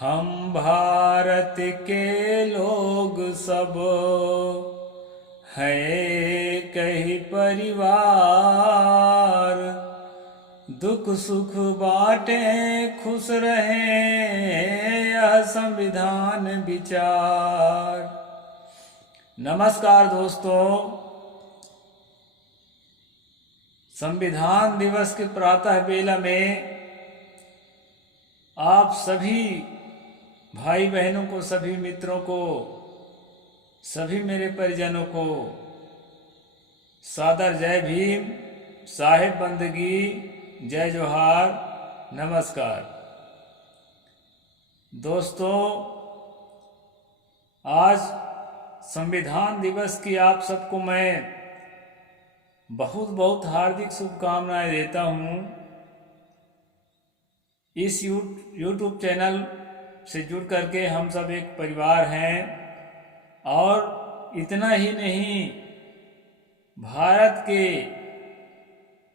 हम भारत के लोग सब हैं कई परिवार, दुख सुख बाटें खुश रहें यह संविधान विचार। नमस्कार दोस्तों, संविधान दिवस के प्रातः बेला में आप सभी भाई बहनों को, सभी मित्रों को, सभी मेरे परिजनों को सादर जय भीम, साहिब बंदगी, जय जोहार, नमस्कार। दोस्तों, आज संविधान दिवस की आप सबको मैं बहुत बहुत हार्दिक शुभकामनाएं देता हूं। इस यूट्यूब चैनल से जुड़ करके हम सब एक परिवार हैं और इतना ही नहीं, भारत के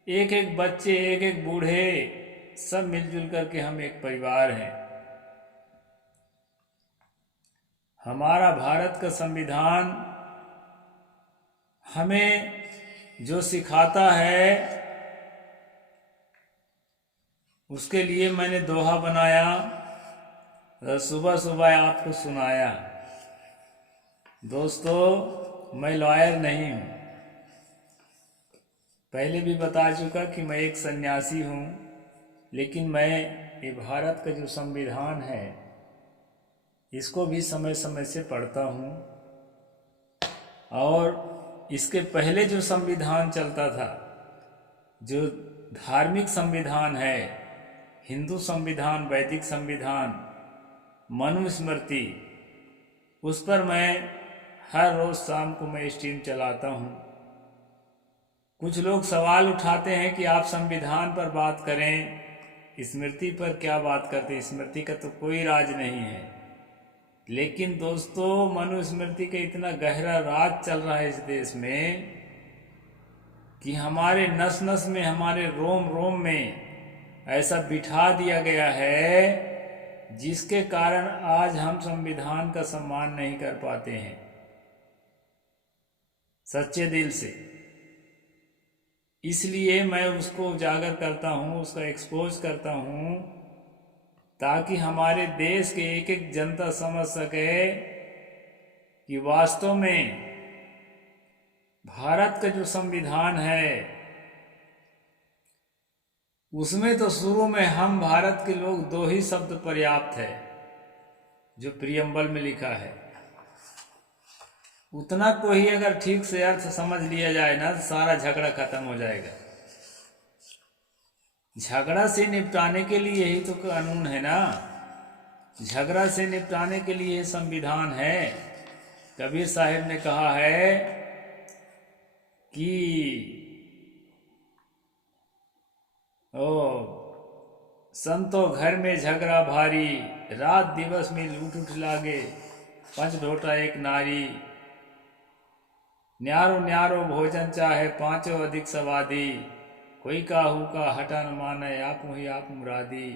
एक एक बच्चे, एक एक बूढ़े सब मिलजुल करके हम एक परिवार हैं। हमारा भारत का संविधान हमें जो सिखाता है उसके लिए मैंने दोहा बनाया, सुबह सुबह आपको सुनाया। दोस्तों, मैं लॉयर नहीं हूँ, पहले भी बता चुका कि मैं एक सन्यासी हूँ, लेकिन मैं ये भारत का जो संविधान है इसको भी समय समय से पढ़ता हूँ। और इसके पहले जो संविधान चलता था, जो धार्मिक संविधान है, हिंदू संविधान, वैदिक संविधान, मनुस्मृति, उस पर मैं हर रोज शाम को मैं स्ट्रीम चलाता हूँ। कुछ लोग सवाल उठाते हैं कि आप संविधान पर बात करें, स्मृति पर क्या बात करते हैं, स्मृति का तो कोई राज नहीं है। लेकिन दोस्तों, मनुस्मृति का इतना गहरा राज चल रहा है इस देश में कि हमारे नस नस में, हमारे रोम रोम में ऐसा बिठा दिया गया है जिसके कारण आज हम संविधान का सम्मान नहीं कर पाते हैं सच्चे दिल से। इसलिए मैं उसको उजागर करता हूँ, उसका एक्सपोज करता हूँ, ताकि हमारे देश के एक एक जनता समझ सके कि वास्तव में भारत का जो संविधान है उसमें तो शुरू में हम भारत के लोग दो ही शब्द पर्याप्त है, जो प्रियम्बल में लिखा है। उतना को ही अगर ठीक से अर्थ समझ लिया जाए ना, तो सारा झगड़ा खत्म हो जाएगा। झगड़ा से निपटाने के लिए यही तो कानून है ना, झगड़ा से निपटाने के लिए संविधान है। कबीर साहिब ने कहा है कि संतो घर में झगड़ा भारी, रात दिवस में लूट उठ लागे, पंच ढोटा एक नारी, न्यारो न्यारो भोजन चाहे पांचों अधिक सवादी, कोई काहू का हटा न माने आप ही आप मुरादी,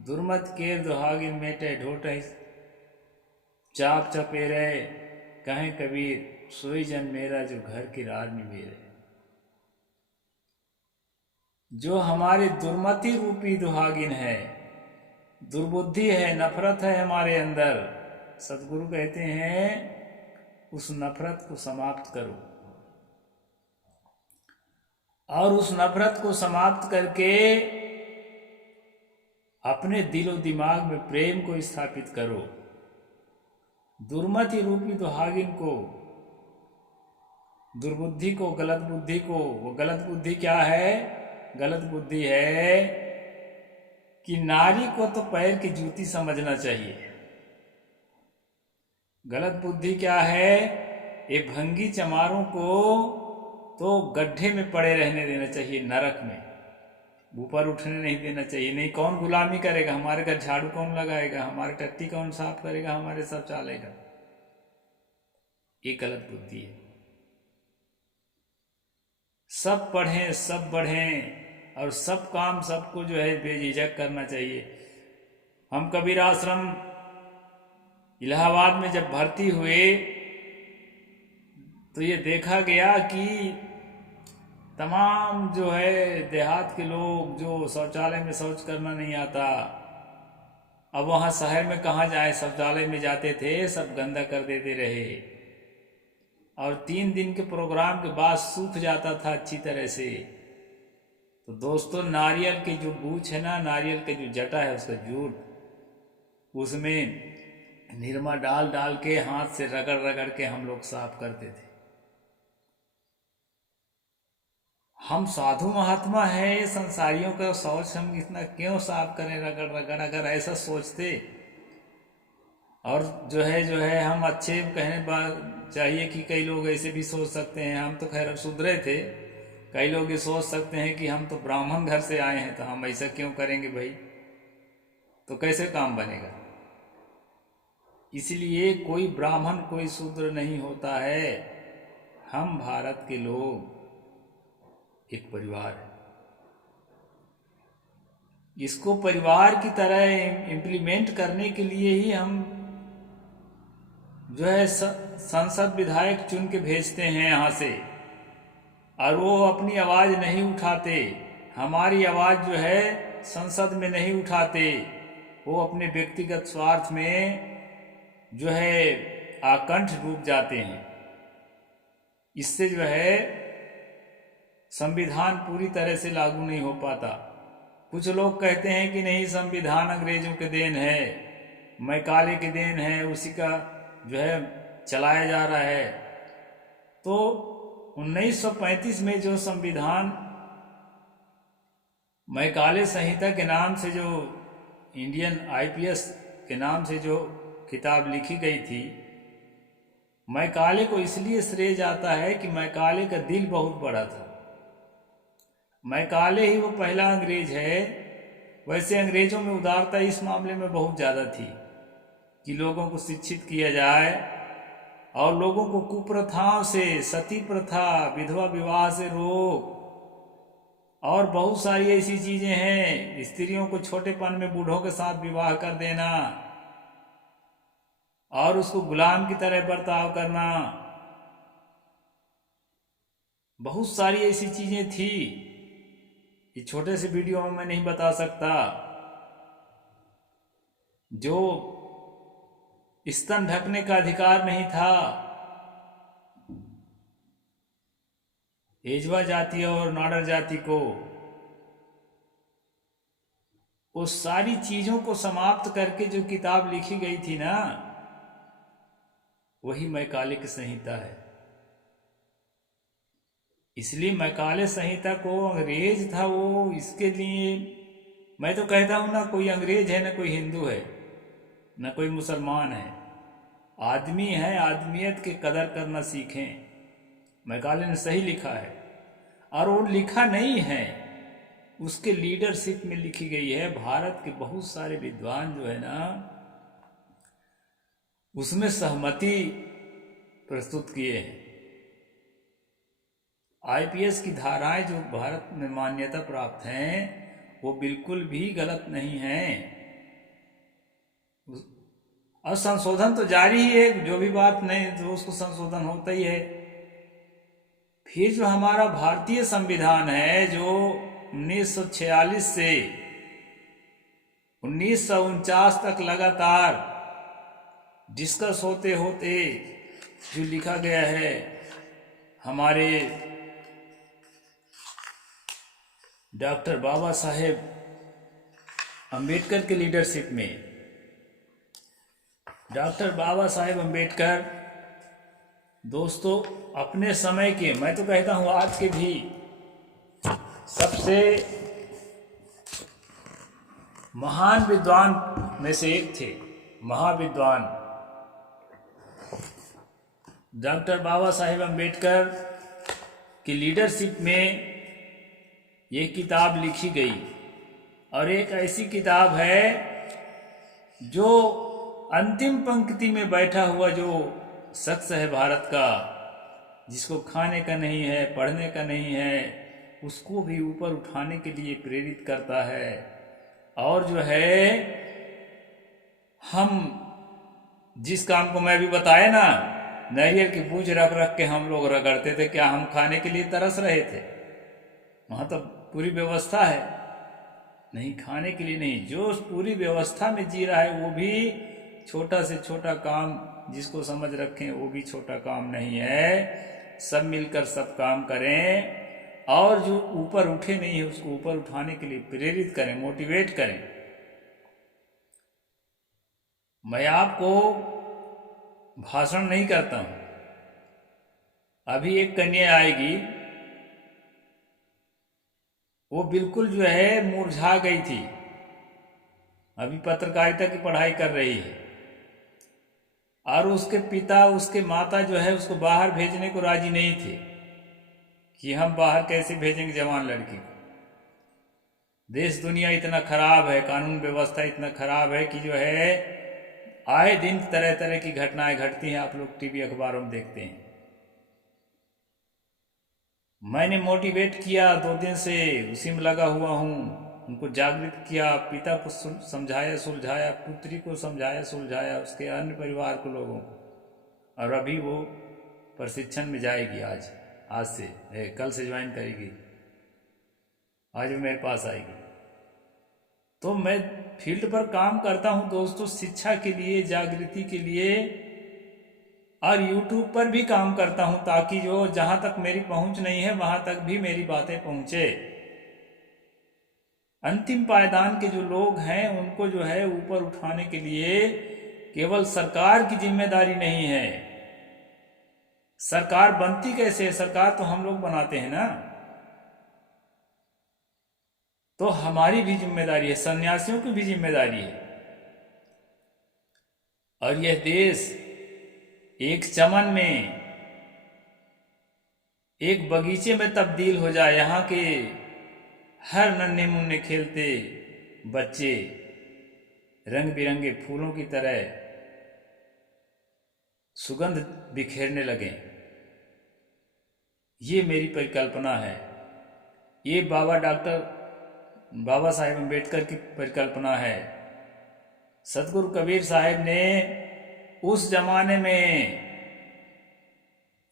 दुर्मत केर दुहागिन मेटे ढोटे चाप चपेरे, कहें कबीर सोई जन मेरा जो घर की रार निवेरे। जो हमारी दुर्मति रूपी दुहागिन है, दुर्बुद्धि है, नफरत है हमारे अंदर, सदगुरु कहते हैं उस नफरत को समाप्त करो। और उस नफरत को समाप्त करके अपने दिलो दिमाग में प्रेम को स्थापित करो। दुर्मति रूपी दुहागिन को, दुर्बुद्धि को, गलत बुद्धि को, वो गलत बुद्धि क्या है? गलत बुद्धि है कि नारी को तो पैर की जूती समझना चाहिए। गलत बुद्धि क्या है? ये भंगी चमारों को तो गड्ढे में पड़े रहने देना चाहिए, नरक में, ऊपर उठने नहीं देना चाहिए। नहीं, कौन गुलामी करेगा? हमारे घर झाड़ू कौन लगाएगा? हमारे टट्टी कौन साफ करेगा? हमारे सब चालेगा? ये गलत बुद्धि है। सब पढ़ें, सब बढ़ें और सब काम सबको जो है बेझिझक करना चाहिए। हम कबीर आश्रम इलाहाबाद में जब भर्ती हुए तो ये देखा गया कि तमाम जो है देहात के लोग जो शौचालय में शौच करना नहीं आता, अब वहाँ शहर में कहाँ जाए, शौचालय में जाते थे सब गंदा कर देते रहे, और 3 दिन के प्रोग्राम के बाद सूख जाता था अच्छी तरह से। तो दोस्तों, नारियल की जो बूछ है ना, नारियल की जो जटा है उसका जूट, उसमें निरमा डाल डाल के हाथ से रगड़ रगड़ के हम लोग साफ करते थे। हम साधु महात्मा हैं, संसारियों का शौच हम इतना क्यों साफ करें रगड़ रगड़? अगर ऐसा सोचते, और जो है हम अच्छे कहने बात चाहिए कि कई लोग ऐसे भी सोच सकते हैं, हम तो खैर अब सुधरे थे, कई लोग ये सोच सकते हैं कि हम तो ब्राह्मण घर से आए हैं तो हम ऐसा क्यों करेंगे भाई, तो कैसे काम बनेगा? इसलिए कोई ब्राह्मण कोई शूद्र नहीं होता है, हम भारत के लोग एक परिवार है। इसको परिवार की तरह इम्प्लीमेंट करने के लिए ही हम जो है संसद विधायक चुन के भेजते हैं यहाँ से, और वो अपनी आवाज़ नहीं उठाते, हमारी आवाज़ जो है संसद में नहीं उठाते, वो अपने व्यक्तिगत स्वार्थ में जो है आकंठ डूब जाते हैं। इससे जो है संविधान पूरी तरह से लागू नहीं हो पाता। कुछ लोग कहते हैं कि नहीं, संविधान अंग्रेजों के देन है, मैकाले के देन है, उसी का जो है चलाया जा रहा है। तो 1935 में जो संविधान मैकाले संहिता के नाम से, जो इंडियन आईपीएस के नाम से जो किताब लिखी गई थी, मैकाले को इसलिए श्रेय जाता है कि मैकाले का दिल बहुत बड़ा था। मैकाले ही वो पहला अंग्रेज है। वैसे अंग्रेजों में उदारता इस मामले में बहुत ज़्यादा थी कि लोगों को शिक्षित किया जाए और लोगों को कुप्रथाओं से, सती प्रथा, विधवा विवाह से रोक, और बहुत सारी ऐसी चीज़ें हैं, स्त्रियों को छोटेपन में बूढ़ों के साथ विवाह कर देना और उसको गुलाम की तरह बर्ताव करना, बहुत सारी ऐसी चीज़ें थी, ये छोटे से वीडियो में मैं नहीं बता सकता। जो स्तन ढकने का अधिकार नहीं था, एजवा जाति और नाडर जाति को, उस सारी चीजों को समाप्त करके जो किताब लिखी गई थी ना, वही मैकाले की संहिता है। इसलिए मैकाले संहिता को अंग्रेज था वो, इसके लिए मैं तो कहता हूं ना कोई अंग्रेज है, ना कोई हिंदू है, ना कोई मुसलमान है, आदमी है, आदमियत की कदर करना सीखें। मैकाले ने सही लिखा है, और वो लिखा नहीं है, उसके लीडरशिप में लिखी गई है। भारत के बहुत सारे विद्वान जो है ना, उसमें सहमति प्रस्तुत किए हैं। आईपीएस की धाराएं जो भारत में मान्यता प्राप्त हैं, वो बिल्कुल भी गलत नहीं हैं। और संशोधन तो जारी ही है, जो भी बात नहीं तो उसको संशोधन होता ही है। फिर जो हमारा भारतीय संविधान है, जो 1946 से 1949 तक लगातार डिस्कस होते होते जो लिखा गया है हमारे डॉक्टर बाबा साहेब अंबेडकर के लीडरशिप में। डॉक्टर बाबा साहेब अंबेडकर दोस्तों अपने समय के, मैं तो कहता हूँ आज के भी सबसे महान विद्वान में से एक थे, महाविद्वान। डॉक्टर बाबा साहेब अंबेडकर की लीडरशिप में ये किताब लिखी गई, और एक ऐसी किताब है जो अंतिम पंक्ति में बैठा हुआ जो शख्स है भारत का, जिसको खाने का नहीं है, पढ़ने का नहीं है, उसको भी ऊपर उठाने के लिए प्रेरित करता है। और जो है हम जिस काम को मैं अभी बताया ना, नारियल की पूंछ रख रख के हम लोग रगड़ते थे, क्या हम खाने के लिए तरस रहे थे? वहां तो पूरी व्यवस्था है। नहीं, खाने के लिए नहीं, जो उस पूरी व्यवस्था में जी रहा है वो भी छोटा से छोटा काम जिसको समझ रखें वो भी छोटा काम नहीं है। सब मिलकर सब काम करें, और जो ऊपर उठे नहीं है उसको ऊपर उठाने के लिए प्रेरित करें, मोटिवेट करें। मैं आपको भाषण नहीं करता हूं। अभी एक कन्या आएगी, वो बिल्कुल जो है मुरझा गई थी, अभी पत्रकारिता की पढ़ाई कर रही है, और उसके पिता उसके माता जो है उसको बाहर भेजने को राजी नहीं थे कि हम बाहर कैसे भेजेंगे जवान लड़की को। देश दुनिया इतना खराब है, कानून व्यवस्था इतना खराब है कि जो है आए दिन तरह तरह की घटनाएं घटती हैं, आप लोग टीवी अखबारों में देखते हैं। मैंने मोटिवेट किया, 2 दिन से उसी में लगा हुआ हूँ, उनको जागृत किया, पिता को समझाया सुलझाया, पुत्री को समझाया सुलझाया, उसके अन्य परिवार के लोगों को, और अभी वो प्रशिक्षण में जाएगी। आज से कल से ज्वाइन करेगी, आज वो मेरे पास आएगी। तो मैं फील्ड पर काम करता हूँ दोस्तों, शिक्षा के लिए, जागृति के लिए, और यूट्यूब पर भी काम करता हूँ, ताकि जो जहां तक मेरी पहुंच नहीं है वहां तक भी मेरी बातें पहुंचे। अंतिम पायदान के जो लोग हैं उनको जो है ऊपर उठाने के लिए केवल सरकार की जिम्मेदारी नहीं है। सरकार बनती कैसे है? सरकार तो हम लोग बनाते हैं ना। तो हमारी भी जिम्मेदारी है, सन्यासियों की भी जिम्मेदारी है। और यह देश एक चमन में, एक बगीचे में तब्दील हो जाए। यहाँ के हर नन्हे मुन्ने खेलते बच्चे रंग बिरंगे फूलों की तरह सुगंध बिखेरने लगे, ये मेरी परिकल्पना है। ये बाबा साहेब अम्बेडकर की परिकल्पना है। सतगुरु कबीर साहब ने उस जमाने में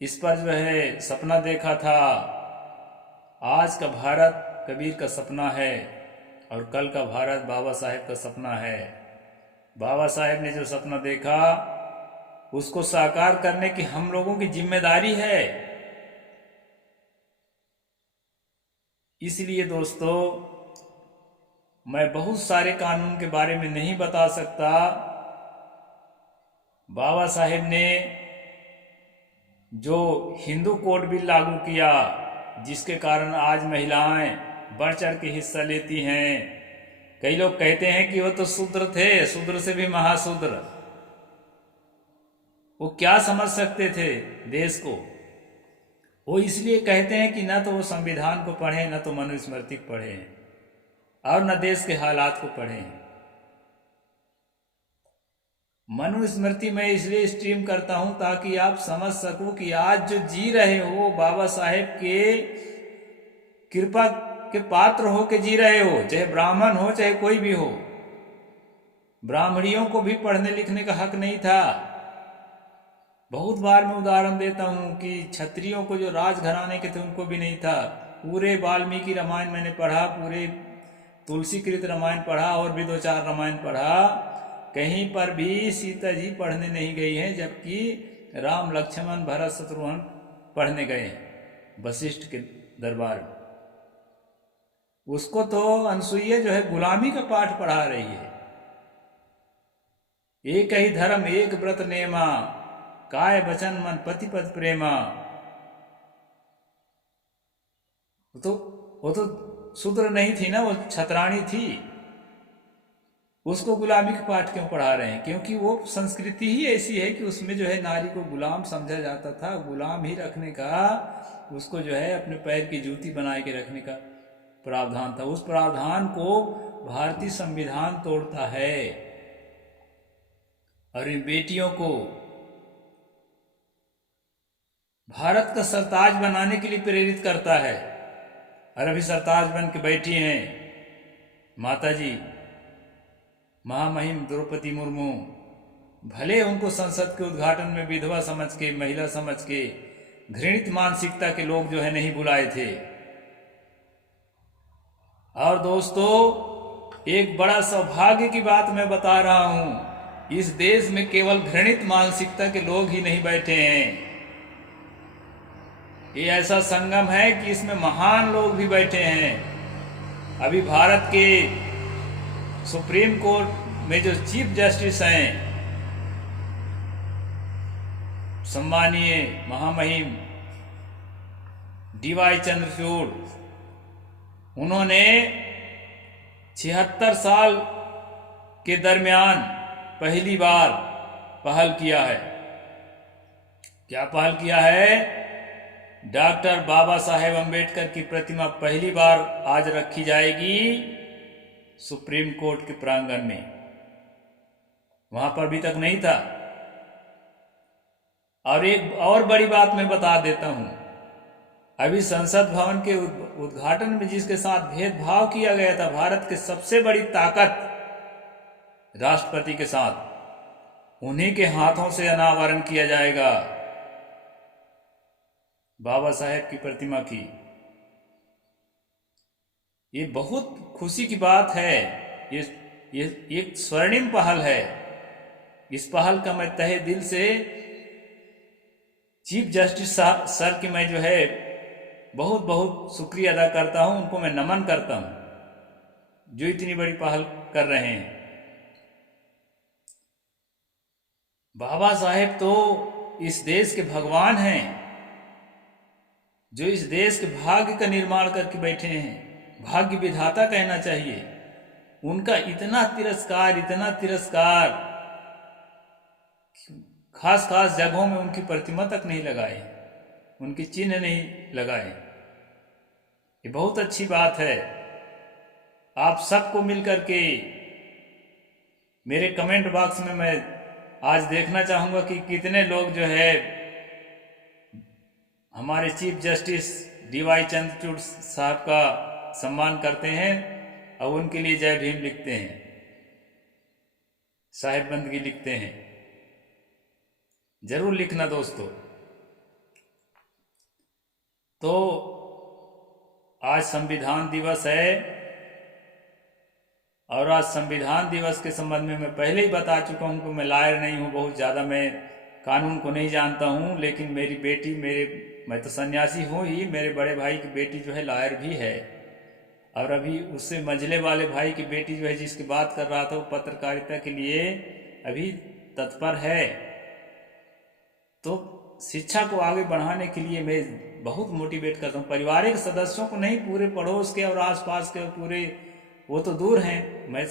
इस पर जो है सपना देखा था। आज का भारत कबीर का सपना है, और कल का भारत बाबा साहेब का सपना है। बाबा साहेब ने जो सपना देखा उसको साकार करने की हम लोगों की जिम्मेदारी है। इसलिए दोस्तों, मैं बहुत सारे कानून के बारे में नहीं बता सकता। बाबा साहेब ने जो हिंदू कोड बिल लागू किया, जिसके कारण आज महिलाएं बढ़ चढ़ के हिस्सा लेती हैं। कई लोग कहते हैं कि वो तो शूद्र थे, शूद्र से भी महाशूद्र। वो क्या समझ सकते थे देश को? वो इसलिए कहते हैं कि न तो वो संविधान को पढ़े, न तो मनुस्मृति को पढ़े, और न देश के हालात को पढ़े। मनुस्मृति में इसलिए स्ट्रीम करता हूं ताकि आप समझ सको कि आज जो जी रहे हो, बाबा साहेब के कृपा के पात्र हो के जी रहे हो, चाहे ब्राह्मण हो चाहे कोई भी हो। ब्राह्मणियों को भी पढ़ने लिखने का हक नहीं था। बहुत बार मैं उदाहरण देता हूं कि क्षत्रियों को जो राजघराने के थे उनको भी नहीं था। पूरे वाल्मीकि रामायण मैंने पढ़ा, पूरे तुलसीकृत रामायण पढ़ा, और भी 2-4 रामायण पढ़ा। कहीं पर भी सीता जी पढ़ने नहीं गई हैं, जबकि राम लक्ष्मण भरत शत्रुघ्न पढ़ने गए वशिष्ठ के दरबार में। उसको तो अनसुईया जो है गुलामी का पाठ पढ़ा रही है। एक ही धर्म एक व्रत नेमा, काय बचन मन पति पद प्रेमा। वो तो शूद्र नहीं थी ना, वो छत्राणी थी। उसको गुलामी के पाठ क्यों पढ़ा रहे हैं? क्योंकि वो संस्कृति ही ऐसी है कि उसमें जो है नारी को गुलाम समझा जाता था। गुलाम ही रखने का, उसको जो है अपने पैर की जूती बना के रखने का प्रावधान था। उस प्रावधान को भारतीय संविधान तोड़ता है और इन बेटियों को भारत का सरताज बनाने के लिए प्रेरित करता है। और अभी सरताज बन के बैठी हैं माता जी महामहिम द्रौपदी मुर्मू। भले उनको संसद के उद्घाटन में विधवा समझ के, महिला समझ के, घृणित मानसिकता के लोग जो है नहीं बुलाए थे। और दोस्तों, एक बड़ा सौभाग्य की बात मैं बता रहा हूं, इस देश में केवल घृणित मानसिकता के लोग ही नहीं बैठे हैं। ये ऐसा संगम है कि इसमें महान लोग भी बैठे हैं। अभी भारत के सुप्रीम कोर्ट में जो चीफ जस्टिस हैं, सम्मानीय महामहिम DY चंद्रचूड़, उन्होंने 76 साल के दरमियान पहली बार पहल किया है। क्या पहल किया है? डॉक्टर बाबा साहेब अम्बेडकर की प्रतिमा पहली बार आज रखी जाएगी सुप्रीम कोर्ट के प्रांगण में। वहां पर अभी तक नहीं था। और एक और बड़ी बात मैं बता देता हूं, अभी संसद भवन के उद्घाटन में जिसके साथ भेदभाव किया गया था, भारत की सबसे बड़ी ताकत राष्ट्रपति के साथ, उन्हीं के हाथों से अनावरण किया जाएगा बाबा साहेब की प्रतिमा की। ये बहुत खुशी की बात है। ये एक स्वर्णिम पहल है। इस पहल का मैं तहे दिल से चीफ जस्टिस सर की मैं जो है बहुत बहुत शुक्रिया अदा करता हूं, उनको मैं नमन करता हूं जो इतनी बड़ी पहल कर रहे हैं। बाबा साहेब तो इस देश के भगवान हैं, जो इस देश के भाग्य का निर्माण करके बैठे हैं। भाग्य विधाता कहना चाहिए। उनका इतना तिरस्कार, खास खास जगहों में उनकी प्रतिमा तक नहीं लगाए, उनके चिन्ह नहीं लगाए। ये बहुत अच्छी बात है। आप सबको मिलकर के मेरे कमेंट बॉक्स में मैं आज देखना चाहूंगा कि कितने लोग जो है हमारे चीफ जस्टिस DY चंद्रचूड़ साहब का सम्मान करते हैं और उनके लिए जय भीम लिखते हैं, साहिब बंदगी लिखते हैं। जरूर लिखना दोस्तों। तो आज संविधान दिवस है और आज संविधान दिवस के संबंध में मैं पहले ही बता चुका हूं कि मैं लायर नहीं हूं, बहुत ज़्यादा मैं कानून को नहीं जानता हूं। लेकिन मेरी बेटी, मैं तो सन्यासी हूँ ही, मेरे बड़े भाई की बेटी जो है लायर भी है। और अभी उससे मंझले वाले भाई की बेटी जो है जिसकी बात कर रहा था, वो पत्रकारिता के लिए अभी तत्पर है। तो शिक्षा को आगे बढ़ाने के लिए मैं बहुत मोटिवेट करता हूँ। पारिवारिक सदस्यों को नहीं, पूरे पड़ोस के और आसपास के पूरे, वो तो दूर हैं, मैं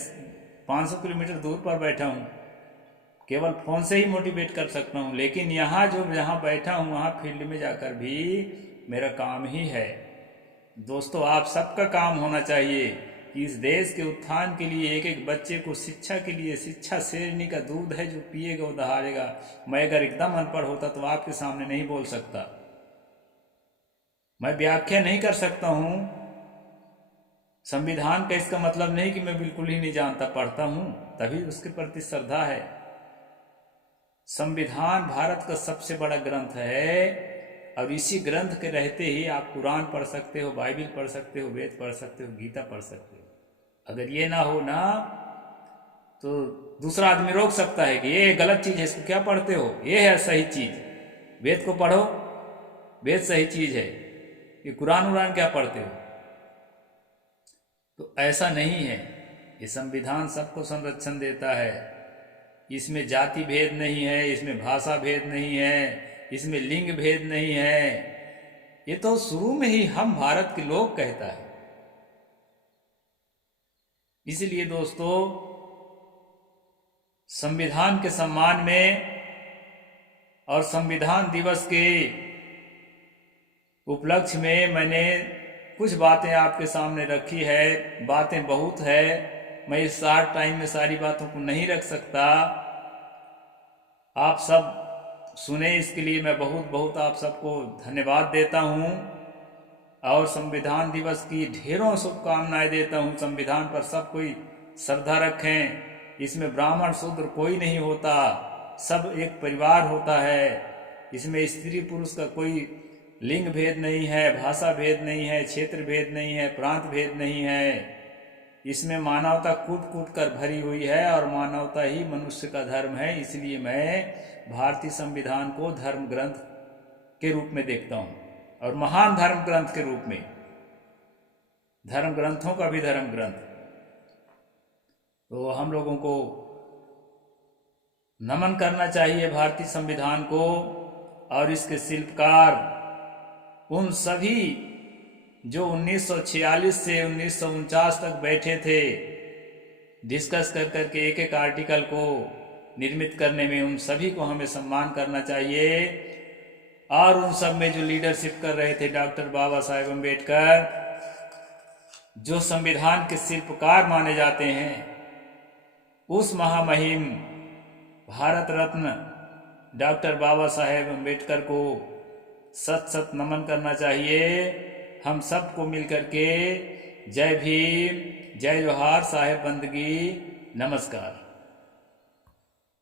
500 किलोमीटर दूर पर बैठा हूँ, केवल फोन से ही मोटिवेट कर सकता हूँ। लेकिन यहाँ जहाँ बैठा हूँ वहाँ फील्ड में जाकर भी मेरा काम ही है। दोस्तों, आप सबका काम होना चाहिए कि इस देश के उत्थान के लिए एक एक बच्चे को शिक्षा के लिए, शिक्षा शेरनी का दूध है, जो पिएगा वो दहाड़ेगा। मैं अगर एकदम अनपढ़ होता तो आपके सामने नहीं बोल सकता, मैं व्याख्या नहीं कर सकता हूँ संविधान का। इसका मतलब नहीं कि मैं बिल्कुल ही नहीं जानता, पढ़ता हूँ तभी उसके प्रति श्रद्धा है। संविधान भारत का सबसे बड़ा ग्रंथ है और इसी ग्रंथ के रहते ही आप कुरान पढ़ सकते हो, बाइबिल पढ़ सकते हो, वेद पढ़ सकते हो, गीता पढ़ सकते हो। अगर ये ना हो ना तो दूसरा आदमी रोक सकता है कि ये गलत चीज है, इसको क्या पढ़ते हो, ये है सही चीज, वेद को पढ़ो, वेद सही चीज है, ये कुरान उरान क्या पढ़ते हो। तो ऐसा नहीं है। ये संविधान सबको संरक्षण देता है। इसमें जाति भेद नहीं है, इसमें भाषा भेद नहीं है, इसमें लिंग भेद नहीं है। ये तो शुरू में ही हम भारत के लोग कहता है। इसलिए दोस्तों, संविधान के सम्मान में और संविधान दिवस के उपलक्ष्य में मैंने कुछ बातें आपके सामने रखी है। बातें बहुत है, मैं इस शॉर्ट टाइम में सारी बातों को नहीं रख सकता। आप सब सुने, इसके लिए मैं बहुत बहुत आप सबको धन्यवाद देता हूं और संविधान दिवस की ढेरों शुभकामनाएं देता हूं। संविधान पर सब कोई श्रद्धा रखें। इसमें ब्राह्मण शूद्र कोई नहीं होता, सब एक परिवार होता है। इसमें स्त्री पुरुष का कोई लिंग भेद नहीं है, भाषा भेद नहीं है, क्षेत्र भेद नहीं है, प्रांत भेद नहीं है। इसमें मानवता कूट कूट कर भरी हुई है और मानवता ही मनुष्य का धर्म है। इसलिए मैं भारतीय संविधान को धर्म ग्रंथ के रूप में देखता हूँ और महान धर्म ग्रंथ के रूप में, धर्म ग्रंथों का भी धर्म ग्रंथ। तो हम लोगों को नमन करना चाहिए भारतीय संविधान को और इसके शिल्पकार उन सभी जो 1946 से 1949 तक बैठे थे डिस्कस कर करके एक एक आर्टिकल को निर्मित करने में, उन सभी को हमें सम्मान करना चाहिए। और उन सब में जो लीडरशिप कर रहे थे डॉक्टर बाबा साहेब अम्बेडकर, जो संविधान के शिल्पकार माने जाते हैं, उस महामहिम भारत रत्न डॉक्टर बाबा साहेब अम्बेडकर को सत सत नमन करना चाहिए। हम सबको मिलकर के जय भीम, जय जोहार, साहेब बंदगी, नमस्कार।